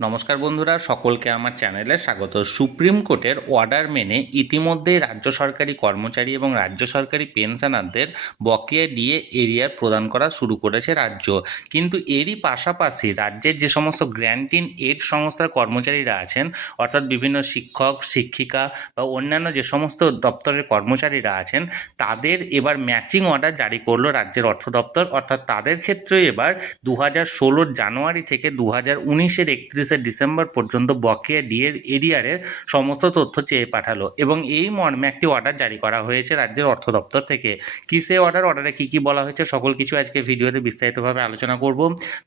নমস্কার বন্ধুরা, সকলকে আমার চ্যানেলে স্বাগত। সুপ্রিম কোর্টের অর্ডার মেনে ইতিমধ্যেই রাজ্য সরকারি কর্মচারী এবং রাজ্য সরকারি পেনশনারদের বকেয়া ডিএ এরিয়ার প্রদান করা শুরু করেছে রাজ্য। কিন্তু এরই পাশাপাশি রাজ্যের যে সমস্ত গ্র্যান্ট ইন এড সংস্থার কর্মচারীরা আছেন, অর্থাৎ বিভিন্ন শিক্ষক শিক্ষিকা বা অন্যান্য যে সমস্ত দপ্তরের কর্মচারীরা আছেন, তাদের এবার ম্যাচিং অর্ডার জারি করলো রাজ্যের অর্থ দপ্তর। অর্থাৎ তাদের ক্ষেত্রে এবার 2016 জানুয়ারি থেকে 2019-এর 31শে ডিসেম্বর পর্যন্ত বকেয়া ডিএর এরিয়ারের সমস্ত তথ্য চেয়ে পাঠালো এবং এই মর্মে একটি অর্ডার জারি করা হয়েছে রাজ্যের অর্থ দপ্তর থেকে। কী সেই অর্ডারে কী কী বলা হয়েছে সকল কিছু আজকে ভিডিওতে বিস্তারিতভাবে আলোচনা করব।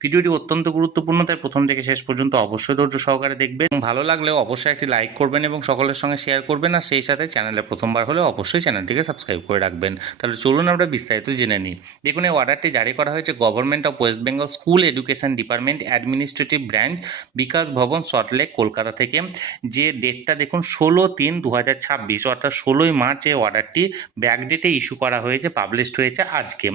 ভিডিওটি অত্যন্ত গুরুত্বপূর্ণ, তাই প্রথম থেকে শেষ পর্যন্ত অবশ্যই ধৈর্য সহকারে দেখবেন। ভালো লাগলেও অবশ্যই একটি লাইক করবেন এবং সকলের সঙ্গে শেয়ার করবেন, আর সেই সাথে চ্যানেলে প্রথমবার হলে অবশ্যই চ্যানেলটিকে সাবস্ক্রাইব করে রাখবেন। তাহলে চলুন আমরা বিস্তারিত জেনে নিই। দেখুন, এই অর্ডারটি জারি করা হয়েছে government of West Bengal school education department administrative branch, Bikash Bhavan, Salt Lake, Kolkata থেকে। যে ডেটটা দেখুন 16/3/2026, অর্থাৎ 16ই মার্চ এই অর্ডারটি ব্যাকডেটে ইস্যু করা হয়েছে, পাবলিশড হয়েছে আজকে।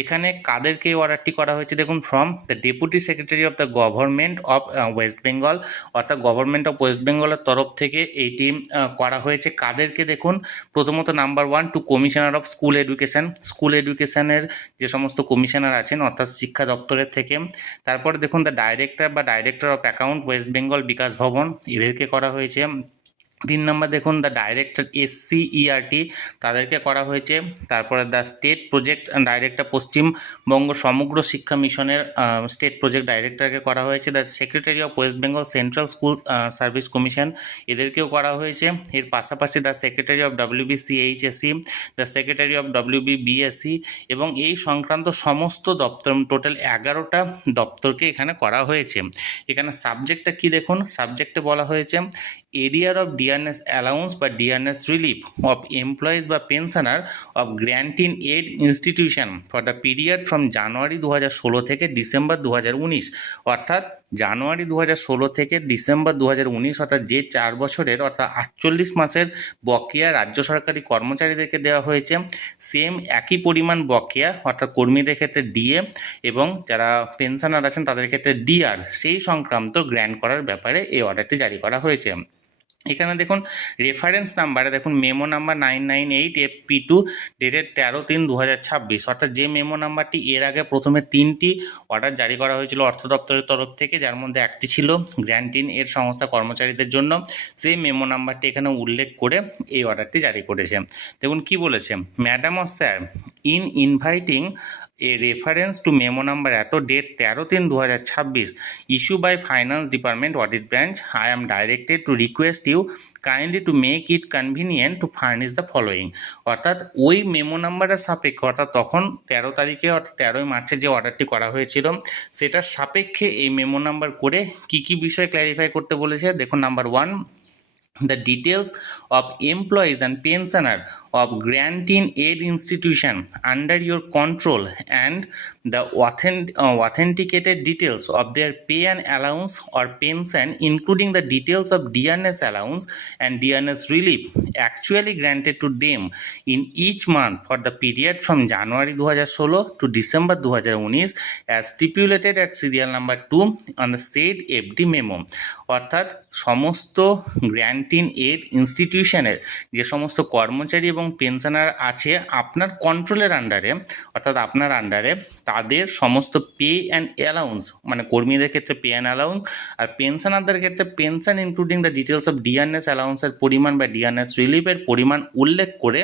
এখানে কাদেরকে এই অর্ডারটি করা হয়েছে দেখুন, from the deputy secretary of the government of West Bengal, অর্থাৎ গভর্নমেন্ট অফ ওয়েস্ট বেঙ্গলের তরফ থেকে এইটি করা হয়েছে। কাদেরকে দেখুন, প্রথমত number 1 to commissioner of school education, school এডুকেশনের যে সমস্ত কমিশনার আছেন অর্থাৎ শিক্ষা দপ্তরের থেকে। তারপরে দেখুন the director of account West Bengal Bikash Bhavan, এদেরকে করা হয়েছে। 3 নম্বর দেখুন দ্য ডাইরেক্টর SCERT, তাদেরকে করা হয়েছে। তারপরে the state project director Paschimbanga Samagra Shiksha মিশনের স্টেট প্রজেক্ট ডাইরেক্টরকে করা হয়েছে। The secretary of West Bengal central school service commission, এদেরকেও করা হয়েছে। এর পাশাপাশি the secretary of WBCHSE, the secretary of WBBSE এবং এই সংক্রান্ত সমস্ত দপ্তর, টোটাল 11টা দপ্তরকে এখানে করা হয়েছে। এখানে সাবজেক্টটা কি দেখুন, সাবজেক্টে বলা হয়েছে এরিয়ার অফ ডিয়ারনেস অ্যালাউন্স বা ডিয়ারনেস রিলিফ অফ এমপ্লয়িজ বা pensioner of grant in aid institution for the period from January 2016 থেকে ডিসেম্বর 2019, অর্থাৎ জানুয়ারি 2016 থেকে ডিসেম্বর 2019, অর্থাৎ যে 4 বছরের অর্থাৎ 48 মাসের বকেয়া রাজ্য সরকারি কর্মচারীদেরকে দেওয়া হয়েছে, সেম একই পরিমাণ বকেয়া অর্থাৎ কর্মীদের ক্ষেত্রে ডিএ এবং যারা পেনশনার আছেন তাদের ক্ষেত্রে ডিআর, সেই সংক্রান্ত গ্র্যান্ট করার ব্যাপারে এই অর্ডারটি জারি করা হয়েছে। এখানে দেখুন রেফারেন্স নাম্বারে দেখুন মেমো নাম্বার 998FP2 ডেটেড 13/3/2026, অর্থাৎ যে মেমো নাম্বারটি এর আগে প্রথমে 3টি অর্ডার জারি করা হয়েছিল অর্থ দপ্তরের তরফ থেকে, যার মধ্যে একটি ছিল গ্র্যান্ট ইন এর সংস্থা কর্মচারীদের জন্য, সেই মেমো নাম্বারটি এখানে উল্লেখ করে এই অর্ডারটি জারি করেছে। দেখুন কি বলেছে, ম্যাডাম ও sir, in inviting a reference to memo number এত date 13/3/2026 issue by finance department audit branch, I am directed to request you kindly to make it convenient to furnish the following, অর্থাৎ ওই memo নাম্বারের সাপেক্ষে, অর্থাৎ তখন 13 তারিখে অর্থাৎ 13ই মার্চে যে অর্ডারটি করা হয়েছিল সেটার সাপেক্ষে এই মেমো নাম্বার করে কি কি বিষয় ক্ল্যারিফাই করতে বলেছে দেখুন। Number 1, the details of employees and pensioner of grant in aid institution under your control and the authenticated details of their pay and allowance or pension, including the details of dearness allowance and dearness relief actually granted to them in each month for the period from January 2016 to December 2019 as stipulated at serial number 2 on the said FD memo, অর্থাৎ সমস্ত grant in add ইনস্টিটিউশনের যে সমস্ত কর্মচারী এবং pensioner আছে আপনার কন্ট্রোলের আন্ডারে, অর্থাৎ আপনার আন্ডারে, তাদের সমস্ত পে অ্যান্ড অ্যালাউন্স, মানে কর্মীদের ক্ষেত্রে পে অ্যান্ড অ্যালাউন্স আর পেনশনারদের ক্ষেত্রে pension, including the details of dearness অ্যালাউন্সের পরিমাণ বা ডিআরনেস রিলিফের পরিমাণ উল্লেখ করে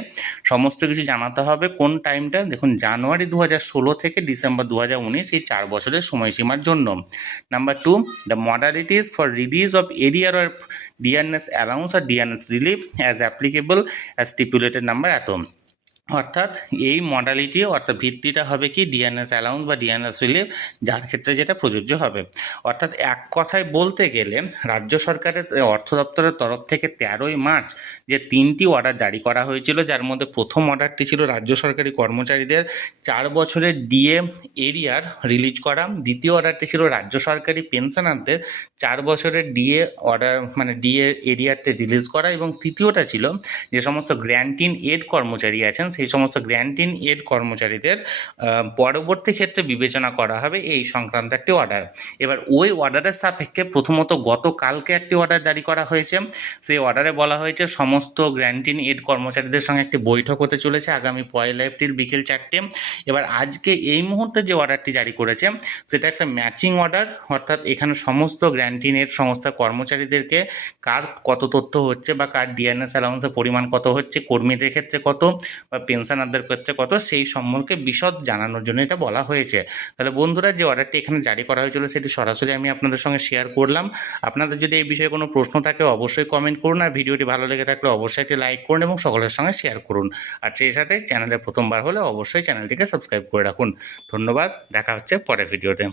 সমস্ত কিছু জানাতে হবে। কোন টাইমটা দেখুন, জানুয়ারি 2016 থেকে ডিসেম্বর 2019, এই 4 বছরের সময়সীমার জন্য। Number 2, the modalities for release of arrear of dearness allowance আর dearness relief as applicable as stipulated number এত, অর্থাৎ এই মডালিটি অর্থাৎ ভিত্তিটা হবে কি ডিআরনেস অ্যালাউন্স বা ডিআরনেস রিলিফ, যার ক্ষেত্রে যেটা প্রযোজ্য হবে। অর্থাৎ এক কথায় বলতে গেলে রাজ্য সরকারের অর্থ দপ্তরের তরফ থেকে 13ই মার্চ যে 3টি অর্ডার জারি করা হয়েছিল, যার মধ্যে প্রথম অর্ডারটি ছিল রাজ্য সরকারি কর্মচারীদের 4 বছরের ডিএ এরিয়ার রিলিজ করা, দ্বিতীয় অর্ডারটি ছিল রাজ্য সরকারি পেনশনারদের 4 বছরের ডিএ অর্ডার মানে ডিএ এরিয়ারটি রিলিজ করা, এবং তৃতীয়টা ছিল যে সমস্ত গ্র্যান্ট ইন এড কর্মচারী আছেন সেই সমস্ত গ্র্যান্ট ইন এড কর্মচারীদের পরবর্তী ক্ষেত্রে বিবেচনা করা হবে এই সংক্রান্ত একটি অর্ডার। এবার ওই অর্ডারের সাপেক্ষে প্রথমত গতকালকে একটি অর্ডার জারি করা হয়েছে। সেই অর্ডারে বলা হয়েছে সমস্ত গ্র্যান্ট ইন এড কর্মচারীদের সঙ্গে একটি বৈঠক হতে চলেছে আগামী 1 এপ্রিল বিকেল 4টে। এবার আজকে এই মুহূর্তে যে অর্ডারটি জারি করেছে সেটা একটা ম্যাচিং অর্ডার, অর্থাৎ এখানে সমস্ত গ্র্যান্ট ইন এড সংস্থা কর্মচারীদেরকে কার কত তথ্য হচ্ছে বা কার ডিএনএস অ্যালাউন্সের পরিমাণ কত হচ্ছে, কর্মীদের ক্ষেত্রে কত বা পেনশনারদের ক্ষেত্রে কত, সেই সম্পর্কে বিশদ জানানোর জন্য এটা বলা হয়েছে। তাহলে বন্ধুরা, যে অর্ডারটি এখানে জারি করা হয়েছিল সেটি সরাসরি আমি আপনাদের সঙ্গে শেয়ার করলাম। আপনাদের যদি এই বিষয়ে কোনো প্রশ্ন থাকে অবশ্যই কমেন্ট করুন, আর ভিডিওটি ভালো লেগে থাকলে অবশ্যই একটি লাইক করুন এবং সকলের সঙ্গে শেয়ার করুন। আর সেই সাথে চ্যানেলে প্রথমবার হলে অবশ্যই চ্যানেলটিকে সাবস্ক্রাইব করে রাখুন। ধন্যবাদ, দেখা হচ্ছে পরের ভিডিওতে।